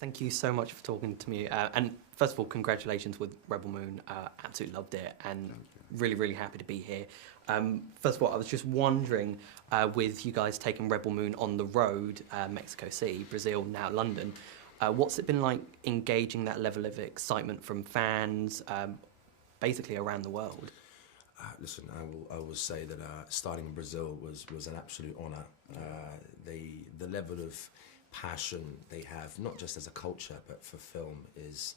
thank you so much for talking to me. And first of all, congratulations with Rebel Moon. Absolutely loved it, and really, really happy to be here. First of all, I was just wondering, with you guys taking Rebel Moon on the road, Mexico City, Brazil, now London, what's it been like engaging that level of excitement from fans, basically around the world? Listen, I will say that starting in Brazil was an absolute honour. The level of passion they have, not just as a culture but for film, is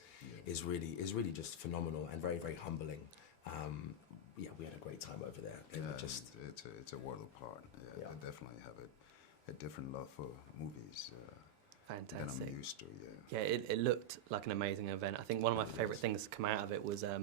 really just phenomenal and very, very humbling. Yeah, we had a great time over there. They were just it's a world apart. Yeah, they definitely have a different love for movies. Fantastic. Than I'm used to. Yeah, it looked like an amazing event. I think one of my favourite things to come out of it was I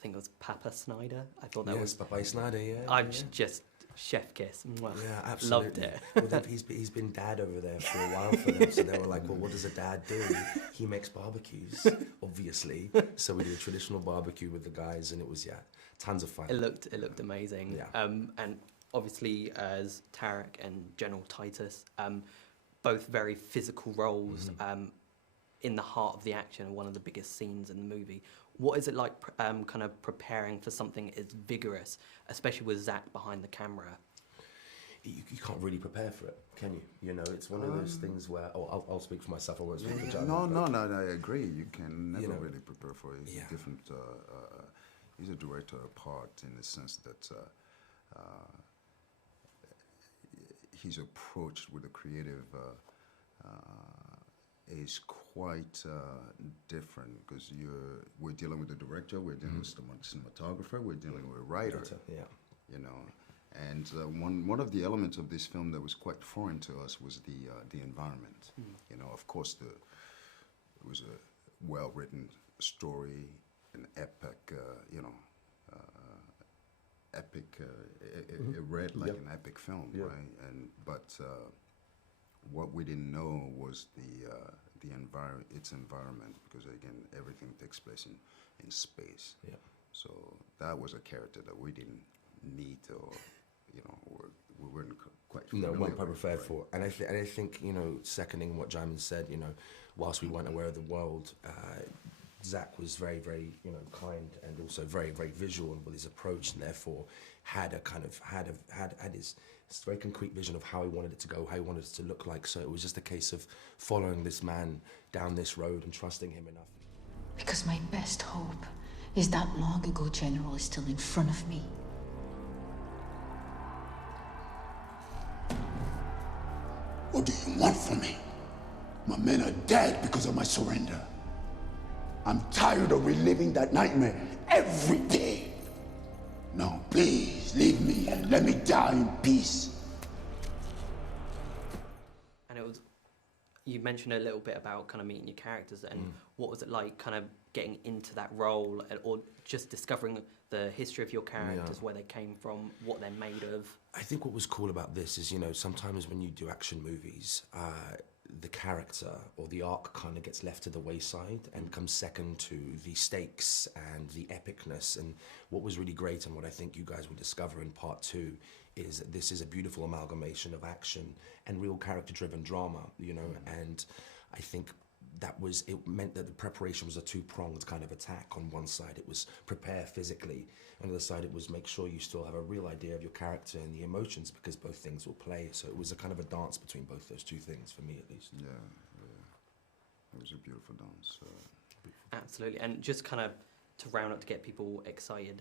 think it was Papa Snyder. I thought that was Papa Snyder. Yeah, I just chef kiss. Mwah. Yeah, absolutely. Loved it. Well, he's been dad over there for a while for them, so they were like, well, what does a dad do? He makes barbecues, obviously. So we did a traditional barbecue with the guys, and it was tons of fun. It looked amazing. Yeah. And obviously as Tarek and General Titus, both very physical roles. In the heart of the action, and one of the biggest scenes in the movie. What is it like kind of preparing for something as vigorous, especially with Zach behind the camera? You can't really prepare for it, can you? You know, it's one of those things where, I'll speak for myself, I won't speak for John. No, I agree. You can never really prepare for it. He's different. He's a director apart in the sense that his approach with the creative is quite different, because we're dealing with the director, we're dealing with the cinematographer, we're dealing with a writer. You know, and one of the elements of this film that was quite foreign to us was the environment. You know, of course, it was a well-written story, an epic, it read like an epic film, right? But what we didn't know was its environment, because again, everything takes place in space. Yeah. So that was a character that we didn't need, or we weren't quite familiar weren't quite with, prepared right? for. And I think seconding what Djimon said, whilst we weren't aware of the world, Zach was very, very, kind, and also very, very visual with his approach, and therefore had his very concrete vision of how he wanted it to go, how he wanted it to look like. So it was just a case of following this man down this road and trusting him enough. Because my best hope is that long ago general is still in front of me. What do you want from me? My men are dead because of my surrender. I'm tired of reliving that nightmare every day. Now, please, leave me and let me die in peace. And you mentioned a little bit about kind of meeting your characters, and what was it like kind of getting into that role, or just discovering the history of your characters, where they came from, what they're made of? I think what was cool about this is, sometimes when you do action movies, the character or the arc kind of gets left to the wayside and comes second to the stakes and the epicness. And what was really great, and what I think you guys will discover in part 2, is that this is a beautiful amalgamation of action and real character-driven drama, and I think it meant that the preparation was a two-pronged kind of attack. On one side, it was prepare physically. On the other side, it was make sure you still have a real idea of your character and the emotions, because both things will play. So it was a kind of a dance between both those two things, for me at least. Yeah. It was a beautiful dance. Absolutely. And just kind of to round up, to get people excited,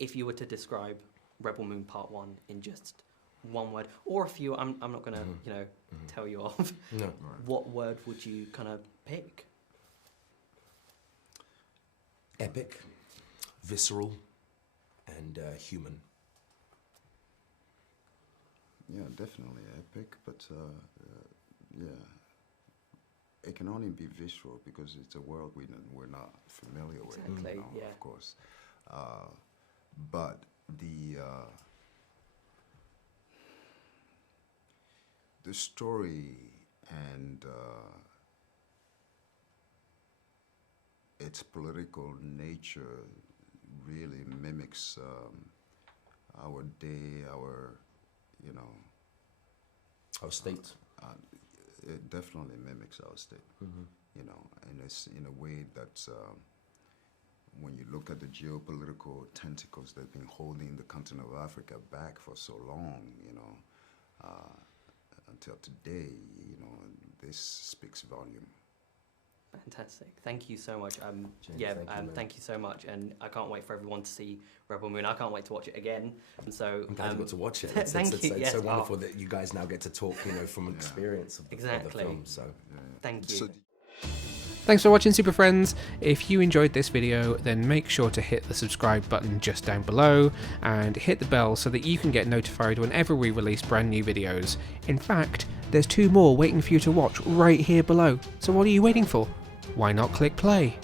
if you were to describe Rebel Moon Part 1 in just one word, or a few, I'm not going to, tell you off. No. What word would you kind of pick? Epic, visceral, and human. Yeah, definitely epic, but it can only be visual because it's a world we're not familiar with. Exactly, of course. But the story and its political nature really mimics our day, our Our state. it definitely mimics our state. you know, and it's in a way that when you look at the geopolitical tentacles that have been holding the continent of Africa back for so long, you know, until today, you know, this speaks volume. Fantastic. Thank you so much. James, thank you so much. And I can't wait for everyone to see Rebel Moon. I can't wait to watch it again. And so I'm glad you got to watch it. Thank you. It's Yes. so wonderful that you guys now get to talk, you know, from experience of the film. So Thank you. Thanks for watching, Super Friends. If you enjoyed this video, then make sure to hit the subscribe button just down below and hit the bell so that you can get notified whenever we release brand new videos. In fact, there's 2 more waiting for you to watch right here below. So what are you waiting for? Why not click play?